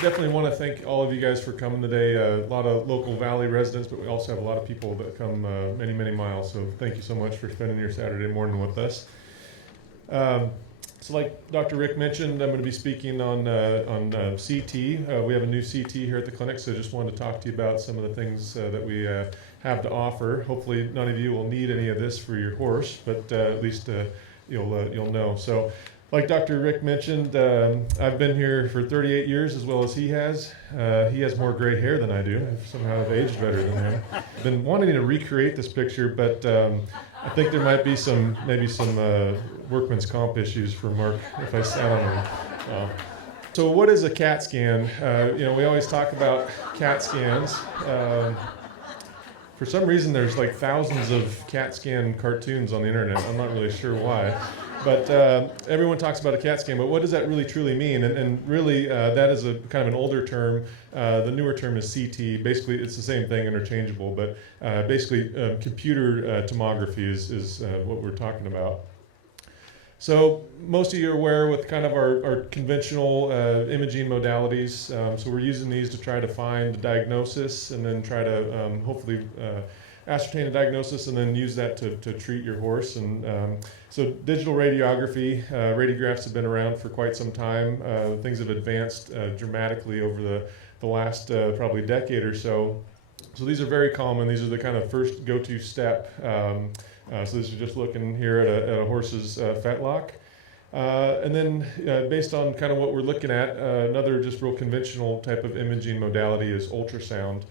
definitely want to thank all of you guys for coming today. A lot of local Valley residents, but we also have a lot of people that come many, many miles. So thank you so much for spending your Saturday morning with us. So like Dr. Rick mentioned, I'm going to be speaking on CT. We have a new CT here at the clinic, so just wanted to talk to you about some of the things that we have to offer. Hopefully none of you will need any of this for your horse, but at least you'll know. So like Dr. Rick mentioned, I've been here for 38 years as well as he has. He has more gray hair than I do. Somehow I've aged better than him. I've been wanting to recreate this picture, but I think there might be maybe some workman's comp issues for Mark if I sound him. So what is a CAT scan? We always talk about CAT scans. For some reason, there's like thousands of CAT scan cartoons on the internet. I'm not really sure why. But everyone talks about a CAT scan, but what does that really truly mean? And really, that is a kind of an older term. The newer term is CT. Basically, it's the same thing, interchangeable, but basically, computer tomography is what we're talking about. So most of you are aware with kind of our conventional imaging modalities. So we're using these to try to find the diagnosis and then try to hopefully ascertain a diagnosis and then use that to treat your horse. And so digital radiography, radiographs have been around for quite some time. Things have advanced dramatically over the last probably decade or so. So these are very common. These are the kind of first go-to step. So this is just looking here at a horse's fetlock. And then based on kind of what we're looking at, another just real conventional type of imaging modality is ultrasound.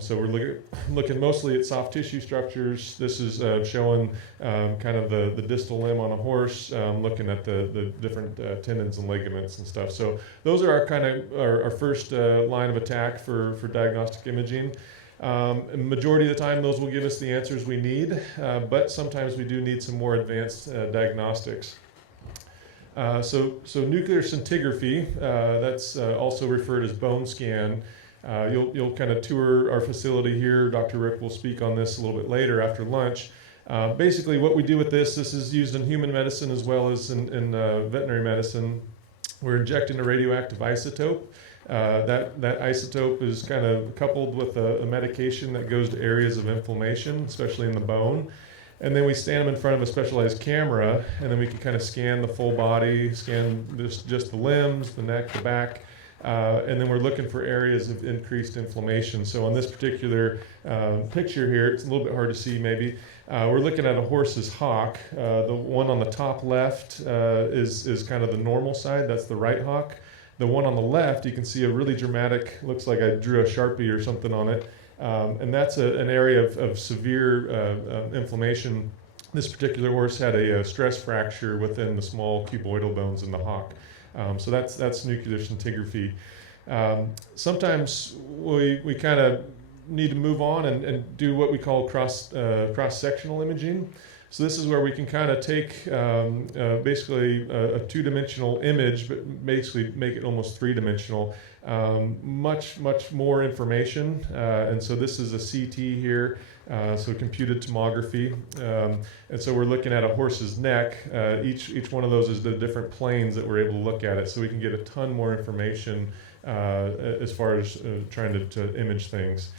So we're looking mostly at soft tissue structures. This is showing kind of the distal limb on a horse, looking at the different tendons and ligaments and stuff. So those are our first line of attack for diagnostic imaging. Majority of the time, those will give us the answers we need, but sometimes we do need some more advanced diagnostics. So nuclear scintigraphy, that's also referred as bone scan. You'll kind of tour our facility here. Dr. Rick will speak on this a little bit later after lunch. Basically, what we do with this is used in human medicine as well as in veterinary medicine. We're injecting a radioactive isotope. That isotope is kind of coupled with a medication that goes to areas of inflammation, especially in the bone. And then we stand them in front of a specialized camera, and then we can kind of scan the full body, scan just the limbs, the neck, the back, and then we're looking for areas of increased inflammation. So on this particular picture here, it's a little bit hard to see maybe. We're looking at a horse's hock. The one on the top left is kind of the normal side. That's the right hock. The one on the left, you can see a really dramatic, looks like I drew a Sharpie or something on it. And that's an area of severe inflammation. This particular horse had a stress fracture within the small cuboidal bones in the hock. So that's nuclear scintigraphy. Sometimes we kind of need to move on and do what we call cross-sectional imaging. So this is where we can kind of take basically a two-dimensional image, but basically make it almost three-dimensional. Much more information. And so this is a CT here, so computed tomography. And so we're looking at a horse's neck. Each one of those is the different planes that we're able to look at it, so we can get a ton more information as far as trying to image things.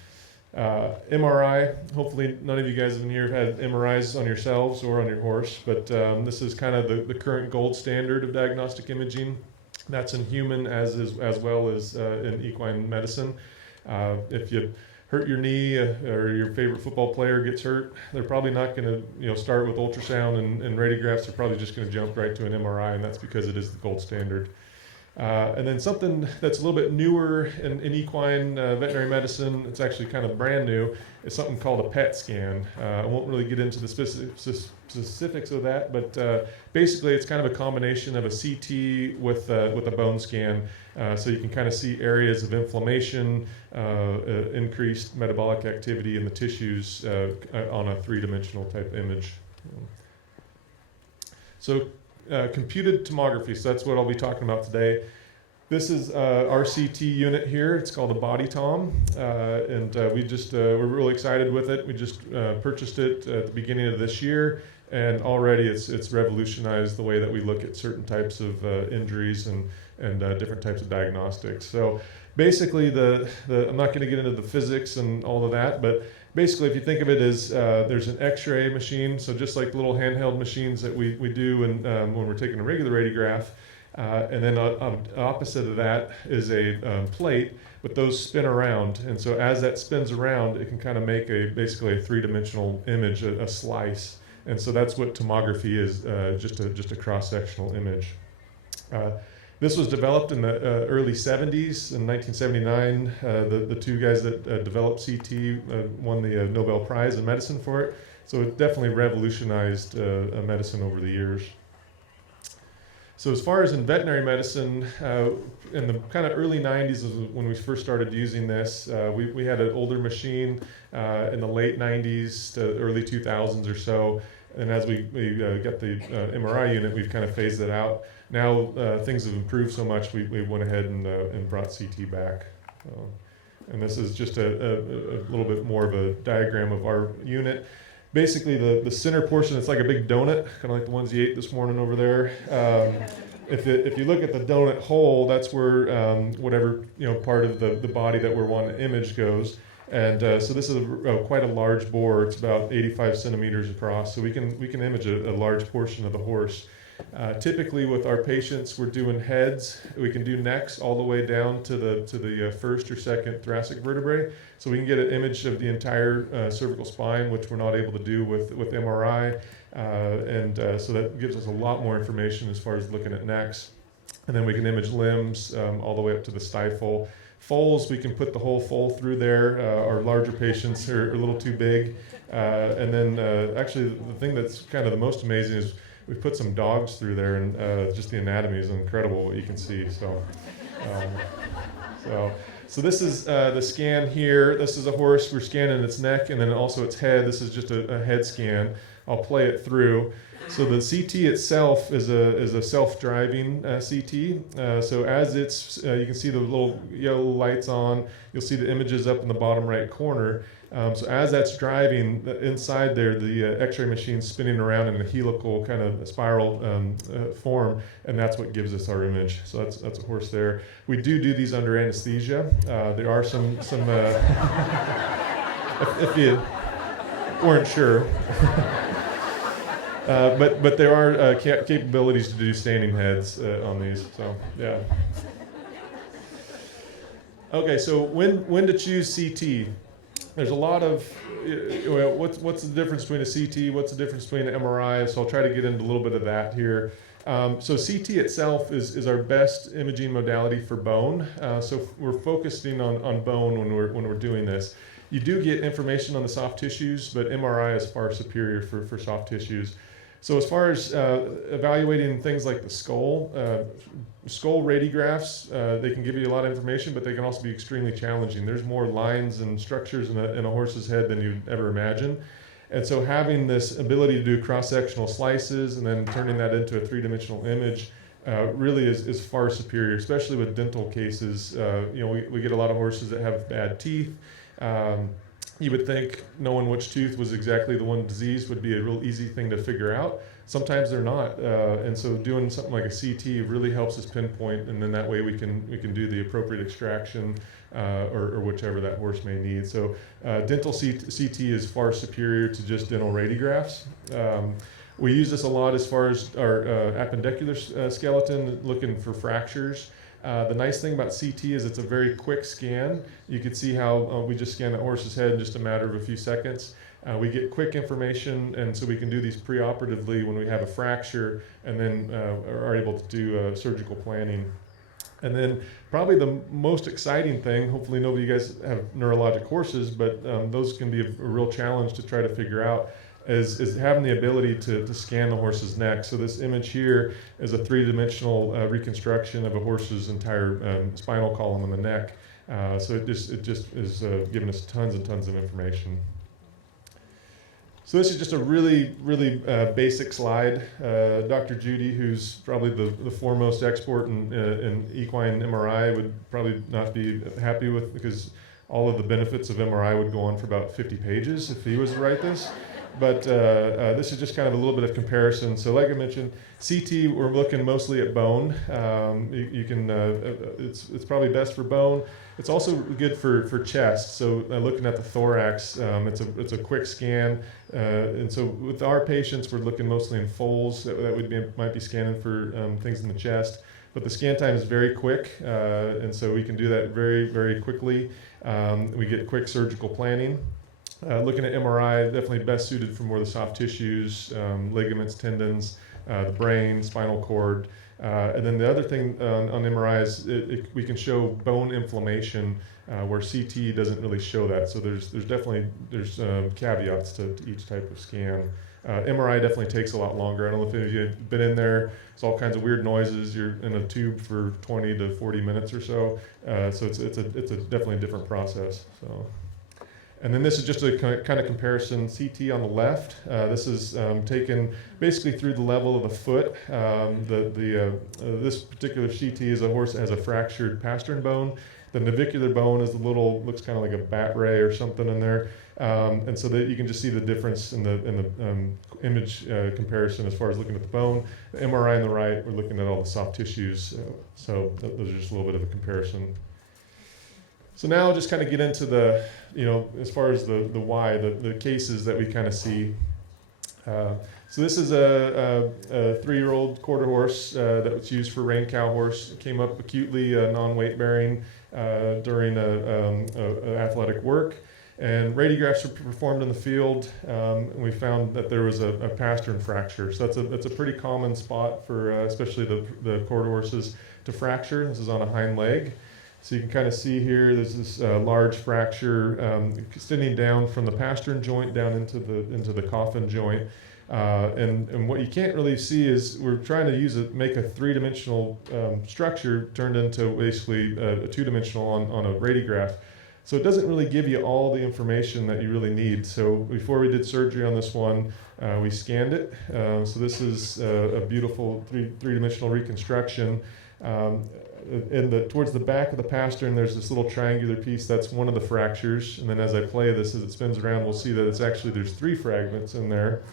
MRI, hopefully none of you guys in here have had MRIs on yourselves or on your horse, but this is kind of the current gold standard of diagnostic imaging. That's in human as well as in equine medicine. If you hurt your knee or your favorite football player gets hurt, they're probably not going to start with ultrasound and radiographs. They're probably just going to jump right to an MRI, and that's because it is the gold standard. And then something that's a little bit newer in equine veterinary medicine, it's actually kind of brand new, is something called a PET scan. I won't really get into the specifics of that, but basically it's kind of a combination of a CT with a bone scan. So you can kind of see areas of inflammation, increased metabolic activity in the tissues on a three-dimensional type image. So computed tomography, so that's what I'll be talking about today. This is our CT unit here. It's called a body tom, and we're really excited with it. We just purchased it at the beginning of this year. and already it's revolutionized the way that we look at certain types of injuries and different types of diagnostics. So basically, I'm not going to get into the physics and all of that, but basically, if you think of it as there's an X-ray machine, so just like little handheld machines that we do when we're taking a regular radiograph, and then on opposite of that is a plate, but those spin around, and so as that spins around, it can kind of make basically a three-dimensional image, a slice, and so that's what tomography is, just a cross-sectional image. This was developed in the early 70s. In 1979, the two guys that developed CT won the Nobel Prize in medicine for it. So it definitely revolutionized medicine over the years. So as far as in veterinary medicine, in the kind of early 90s is when we first started using this. We had an older machine in the late 90s to early 2000s or so. And as we got the MRI unit, we've kind of phased it out. Now things have improved so much, we went ahead and brought CT back. And this is just a little bit more of a diagram of our unit. Basically, the center portion, it's like a big donut, kind of like the ones you ate this morning over there. If you look at the donut hole, that's where whatever part of the body that we're wanting to image goes. And so this is quite a large bore. It's about 85 centimeters across, so we can image a large portion of the horse. Typically, with our patients, we're doing heads. We can do necks all the way down to the first or second thoracic vertebrae, so we can get an image of the entire cervical spine, which we're not able to do with MRI. So that gives us a lot more information as far as looking at necks. And then we can image limbs all the way up to the stifle. Foals, we can put the whole foal through there. Our larger patients are a little too big. And then actually the thing that's kind of the most amazing is we put some dogs through there, and just the anatomy is incredible what you can see. So this is the scan here. This is a horse. We're scanning its neck and then also its head. This is just a head scan. I'll play it through. So the CT itself is a self-driving CT. So as it's, you can see the little yellow lights on. You'll see the images up in the bottom right corner. So as that's driving, inside there, the X-ray machine's spinning around in a helical kind of spiral form, and that's what gives us our image. So that's a horse there. We do these under anesthesia. There are some if you weren't sure. But there are capabilities to do standing heads on these. So yeah. Okay, so when to choose CT? There's a lot of what's the difference between a CT? What's the difference between an MRI? So I'll try to get into a little bit of that here. So CT itself is our best imaging modality for bone. So we're focusing on bone when we're doing this. You do get information on the soft tissues, but MRI is far superior for soft tissues. So as far as evaluating things like the skull radiographs, they can give you a lot of information, but they can also be extremely challenging. There's more lines and structures in a horse's head than you'd ever imagine. And so having this ability to do cross-sectional slices and then turning that into a three-dimensional image really is far superior, especially with dental cases. We get a lot of horses that have bad teeth. You would think knowing which tooth was exactly the one diseased would be a real easy thing to figure out. Sometimes they're not, and so doing something like a CT really helps us pinpoint, and then that way we can do the appropriate extraction or whichever that horse may need. So dental CT is far superior to just dental radiographs. We use this a lot as far as our appendicular skeleton, looking for fractures. The nice thing about CT is it's a very quick scan. You can see how we just scan the horse's head in just a matter of a few seconds. We get quick information, and so we can do these preoperatively when we have a fracture, and then are able to do surgical planning. And then probably the most exciting thing, hopefully nobody of you guys have neurologic horses, but those can be a real challenge to try to figure out, is having the ability to scan the horse's neck. So this image here is a three-dimensional reconstruction of a horse's entire spinal column in the neck. So it just is giving us tons and tons of information. So this is just a really, really basic slide. Dr. Judy, who's probably the foremost expert in equine MRI, would probably not be happy with, because all of the benefits of MRI would go on for about 50 pages if he was to write this. But this is just kind of a little bit of comparison. So like I mentioned, CT, we're looking mostly at bone. You can, it's probably best for bone. It's also good for chest. So looking at the thorax, it's a quick scan. And so with our patients, we're looking mostly in folds that might be scanning for things in the chest. But the scan time is very quick, and so we can do that very, very quickly. We get quick surgical planning. Looking at MRI, definitely best suited for more of the soft tissues, ligaments, tendons, the brain, spinal cord. And then the other thing on MRI is we can show bone inflammation where CT doesn't really show that. So there's definitely caveats to each type of scan. MRI definitely takes a lot longer. I don't know if any of you have been in there. It's all kinds of weird noises. You're in a tube for 20 to 40 minutes or so. So it's a definitely a different process. So. And then this is just a kind of comparison. CT on the left. This is taken basically through the level of the foot. This particular CT is a horse that has a fractured pastern bone. The navicular bone is looks kind of like a bat ray or something in there. And so that you can just see the difference in the image comparison as far as looking at the bone. The MRI on the right, we're looking at all the soft tissues. So those are just a little bit of a comparison. So now I'll just kind of get into the, as far as the why, the cases that we kind of see. So this is a 3-year-old quarter horse that was used for rein cow horse. It came up acutely non-weight bearing during athletic work. And radiographs were performed in the field, and we found that there was a pastern fracture. So that's a pretty common spot for especially the quarter horses to fracture. This is on a hind leg. So you can kind of see here, there's this large fracture extending down from the pastern joint down into the coffin joint. And what you can't really see is we're trying to make a 3-dimensional structure turned into basically a 2-dimensional on a radiograph. So it doesn't really give you all the information that you really need. So before we did surgery on this one, we scanned it. So this is a beautiful three-dimensional reconstruction. Towards the back of the pastern, there's this little triangular piece. That's one of the fractures. And then as I play this, as it spins around, we'll see that there's 3 fragments in there.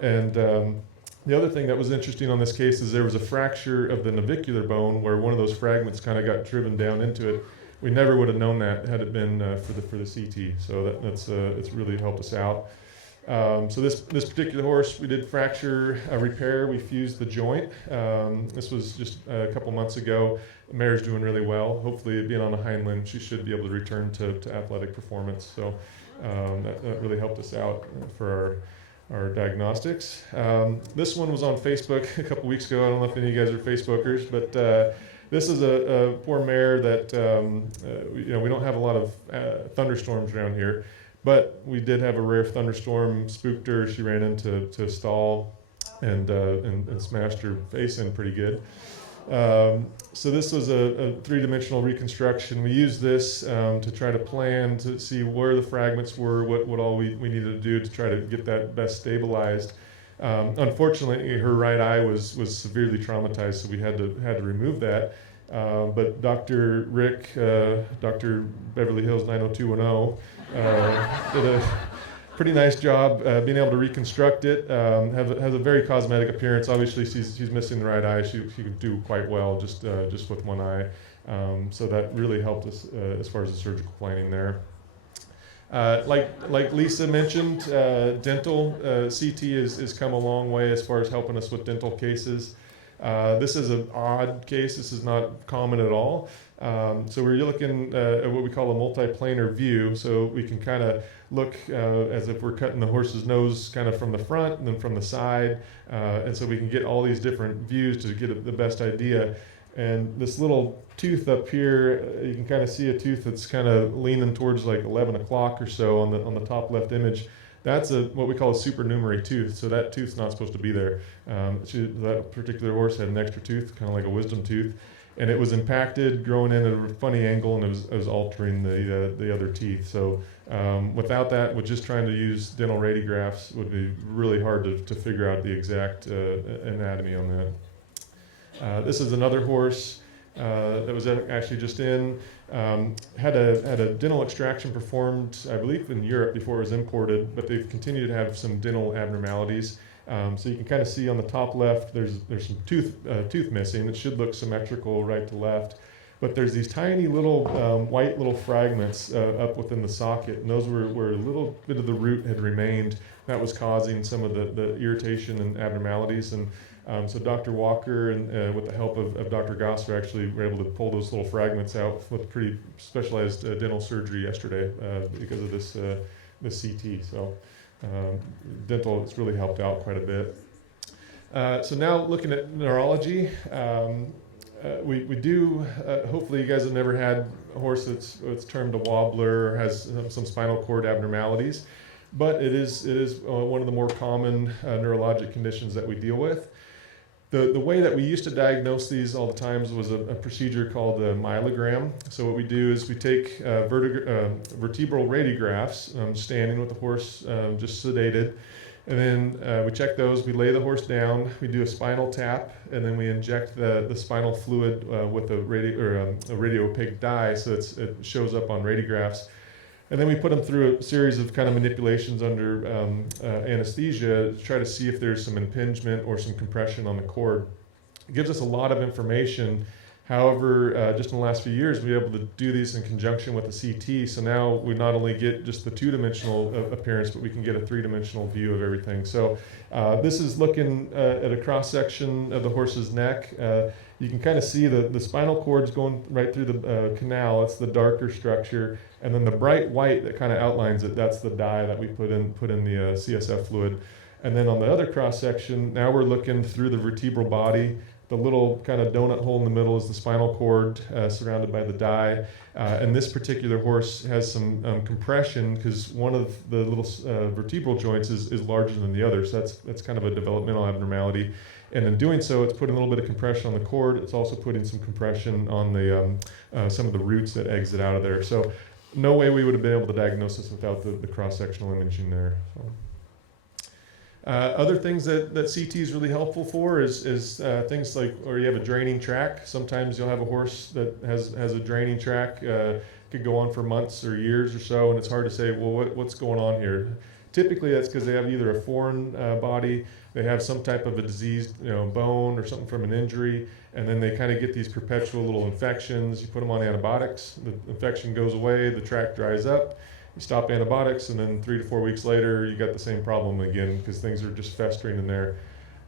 And the other thing that was interesting on this case is there was a fracture of the navicular bone where one of those fragments kind of got driven down into it. We never would have known that had it been for the CT. So it's really helped us out. So this particular horse, we did fracture repair. We fused the joint. This was just a couple months ago. The mare's doing really well. Hopefully, being on a hind limb, she should be able to return to athletic performance. So that really helped us out for our diagnostics. This one was on Facebook a couple weeks ago. I don't know if any of you guys are Facebookers, but this is a poor mare that we don't have a lot of thunderstorms around here. But we did have a rare thunderstorm, spooked her. She ran into a stall and smashed her face in pretty good. So this was a 3-dimensional reconstruction. We used this to try to plan to see where the fragments were, what all we needed to do to try to get that best stabilized. Unfortunately, her right eye was severely traumatized, so we had to remove that. But Dr. Rick, Dr. Beverly Hills 90210, did a pretty nice job being able to reconstruct it. Has a very cosmetic appearance. Obviously, she's missing the right eye. She could do quite well just with one eye. So that really helped us as far as the surgical planning there. Like Lisa mentioned, dental CT has come a long way as far as helping us with dental cases. This is an odd case. This is not common at all. So we're looking at what we call a multiplanar view. So we can kind of look as if we're cutting the horse's nose kind of from the front and then from the side. And so we can get all these different views to get the best idea. And this little tooth up here, you can kind of see a tooth that's kind of leaning towards like 11 o'clock or so on the top left image. That's what we call a supernumerary tooth. So that tooth's not supposed to be there. That particular horse had an extra tooth, kind of like a wisdom tooth, and it was impacted, growing in at a funny angle, and it was altering the other teeth. So without that, with just trying to use dental radiographs, would be really hard to figure out the exact anatomy on that. This is another horse. that was actually just in. Had a dental extraction performed, I believe, in Europe before it was imported, but they've continued to have some dental abnormalities. So you can kind of see on the top left, there's some tooth missing. It should look symmetrical right to left, but there's these tiny little white little fragments up within the socket, and those were where a little bit of the root had remained. That was causing some of the irritation and abnormalities. And so Dr. Walker and with the help of Dr. Gosser actually were able to pull those little fragments out with pretty specialized dental surgery yesterday because of this CT. So dental has really helped out quite a bit. So now looking at neurology, we do, hopefully you guys have never had a horse that's termed a wobbler or has some spinal cord abnormalities, but it is one of the more common neurologic conditions that we deal with. The way that we used to diagnose these all the times was a procedure called a myelogram. So what we do is we take vertebral radiographs, standing with the horse just sedated, and then we check those. We lay the horse down, we do a spinal tap, and then we inject the spinal fluid with a radio-opaque dye so it shows up on radiographs. And then we put them through a series of kind of manipulations under anesthesia to try to see if there's some impingement or some compression on the cord. It gives us a lot of information. However, just in the last few years, we were able to do these in conjunction with the CT. So now we not only get just the two-dimensional appearance, but we can get a three-dimensional view of everything. So this is looking at a cross-section of the horse's neck. You can kind of see the spinal cord's going right through the canal. It's the darker structure. And then the bright white that kind of outlines it, that's the dye that we put in the CSF fluid. And then on the other cross-section, now we're looking through the vertebral body. The little kind of donut hole in the middle is the spinal cord surrounded by the dye. And this particular horse has some compression because one of the little vertebral joints is larger than the other. So that's kind of a developmental abnormality. And in doing so, it's putting a little bit of compression on the cord. It's also putting some compression on the some of the roots that exit out of there. So no way we would have been able to diagnose this without the cross-sectional imaging there. So. Other things that CT is really helpful for is things like, or you have a draining tract. Sometimes you'll have a horse that has a draining tract, could go on for months or years or so, and it's hard to say, well, what's going on here? Typically, that's because they have either a foreign body, they have some type of a diseased bone or something from an injury, and then they kind of get these perpetual little infections. You put them on antibiotics, the infection goes away, the tract dries up, you stop antibiotics, and then 3 to 4 weeks later, you got the same problem again because things are just festering in there.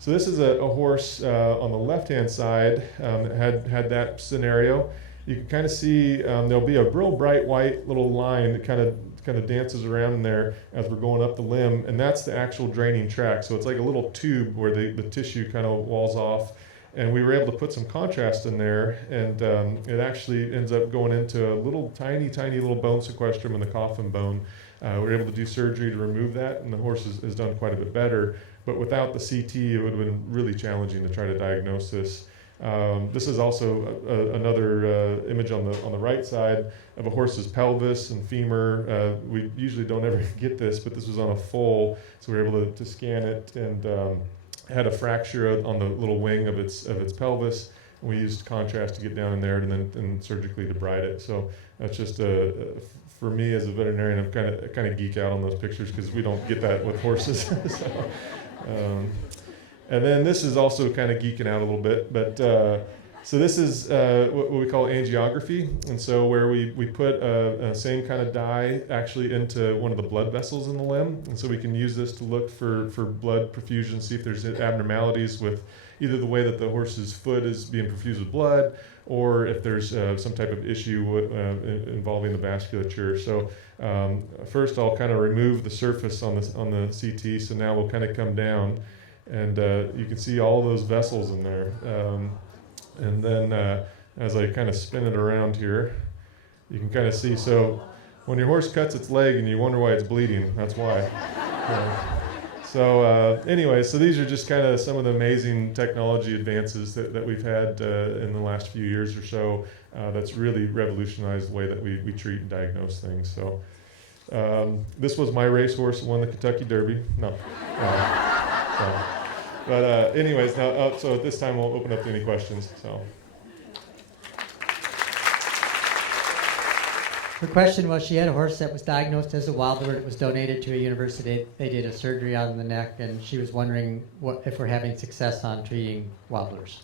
So this is a horse on the left-hand side that had that scenario. You can kind of see there'll be a real bright white little line that kind of dances around in there as we're going up the limb, and that's the actual draining tract. So it's like a little tube where the tissue kind of walls off, and we were able to put some contrast in there, and it actually ends up going into a little tiny little bone sequestrum in the coffin bone. We were able to do surgery to remove that, and the horse has done quite a bit better. But without the CT, it would have been really challenging to try to diagnose this. This is also another image on the right side of a horse's pelvis and femur. We usually don't ever get this, but this was on a foal, so we were able to scan it, and had a fracture on the little wing of its pelvis. And we used contrast to get down in there and then surgically debride it. So that's just for me as a veterinarian, I'm kind of geek out on those pictures because we don't get that with horses. So, and then this is also kind of geeking out a little bit, but so this is what we call angiography, and so where we put a same kind of dye actually into one of the blood vessels in the limb, and so we can use this to look for blood perfusion, see if there's abnormalities with either the way that the horse's foot is being perfused with blood, or if there's some type of issue involving the vasculature. So first I'll kind of remove the surface on the CT, so now we'll kind of come down. And you can see all those vessels in there. And then as I kind of spin it around here, you can kind of see. So when your horse cuts its leg and you wonder why it's bleeding, that's why. Anyway, so these are just kind of some of the amazing technology advances that we've had in the last few years or so. That's really revolutionized the way that we treat and diagnose things. So this was my racehorse that won the Kentucky Derby. No. But anyways, now so at this time we'll open up to any questions. So. Her question was, she had a horse that was diagnosed as a wobbler. It was donated to a university. They did a surgery on the neck, and she was wondering if we're having success on treating wobblers.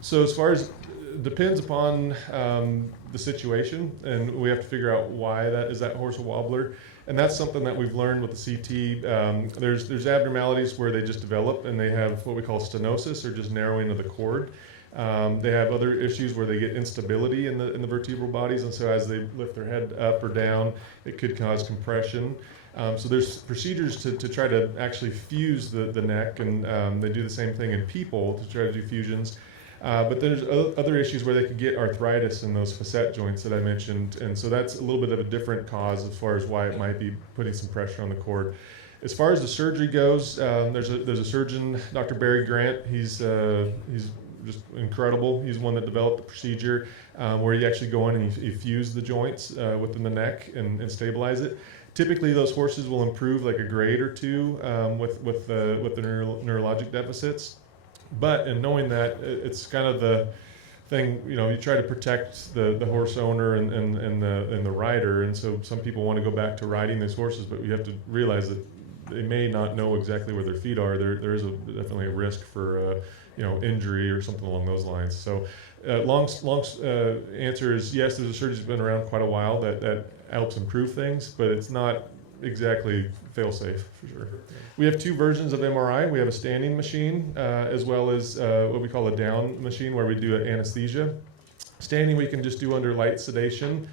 So as far as depends upon the situation, and we have to figure out why that horse a wobbler, and that's something that we've learned with the CT. There's abnormalities where they just develop, and they have what we call stenosis, or just narrowing of the cord. They have other issues where they get instability in the vertebral bodies, and so as they lift their head up or down, it could cause compression. So there's procedures to try to actually fuse the neck, and they do the same thing in people to try to do fusions. But there's other issues where they could get arthritis in those facet joints that I mentioned, and so that's a little bit of a different cause as far as why it might be putting some pressure on the cord. As far as the surgery goes, there's a surgeon, Dr. Barry Grant. He's just incredible. He's one that developed the procedure where you actually go in and you fuse the joints within the neck and stabilize it. Typically, those horses will improve like a grade or two with the neurologic deficits. But in knowing that, it's kind of the thing, you try to protect the horse owner and the rider, and so some people want to go back to riding these horses, but you have to realize that they may not know exactly where their feet are. There is definitely a risk for injury or something along those lines. So long answer is yes, there's a surgery that's been around quite a while that helps improve things, but it's not exactly fail-safe for sure. We have two versions of MRI. We have a standing machine as well as what we call a down machine where we do an anesthesia. Standing we can just do under light sedation.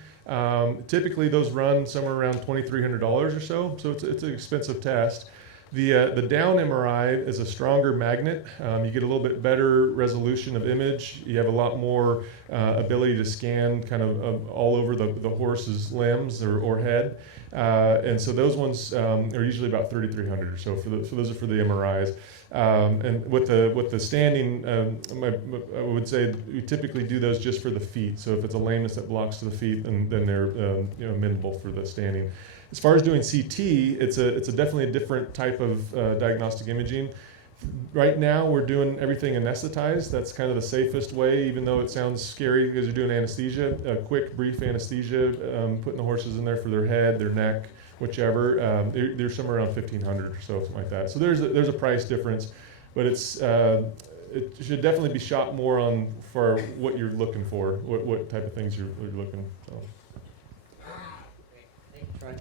Typically those run somewhere around $2,300 or so it's an expensive test. The down MRI is a stronger magnet. You get a little bit better resolution of image. You have a lot more ability to scan kind of all over the horse's limbs or head. And so those ones are usually about $3,300 or so. Those are for the MRIs. And with the standing, I would say we typically do those just for the feet. So if it's a lameness that blocks to the feet, then they're amenable for the standing. As far as doing CT, it's definitely a different type of diagnostic imaging. Right now, we're doing everything anesthetized. That's kind of the safest way, even though it sounds scary because you're doing anesthesia. A quick, brief anesthesia, putting the horses in there for their head, their neck, whichever. They're somewhere around $1,500 or so, something like that. So there's a price difference, but it should definitely be shot more on for what you're looking for, what type of things you're looking. So. Thank you, Troy.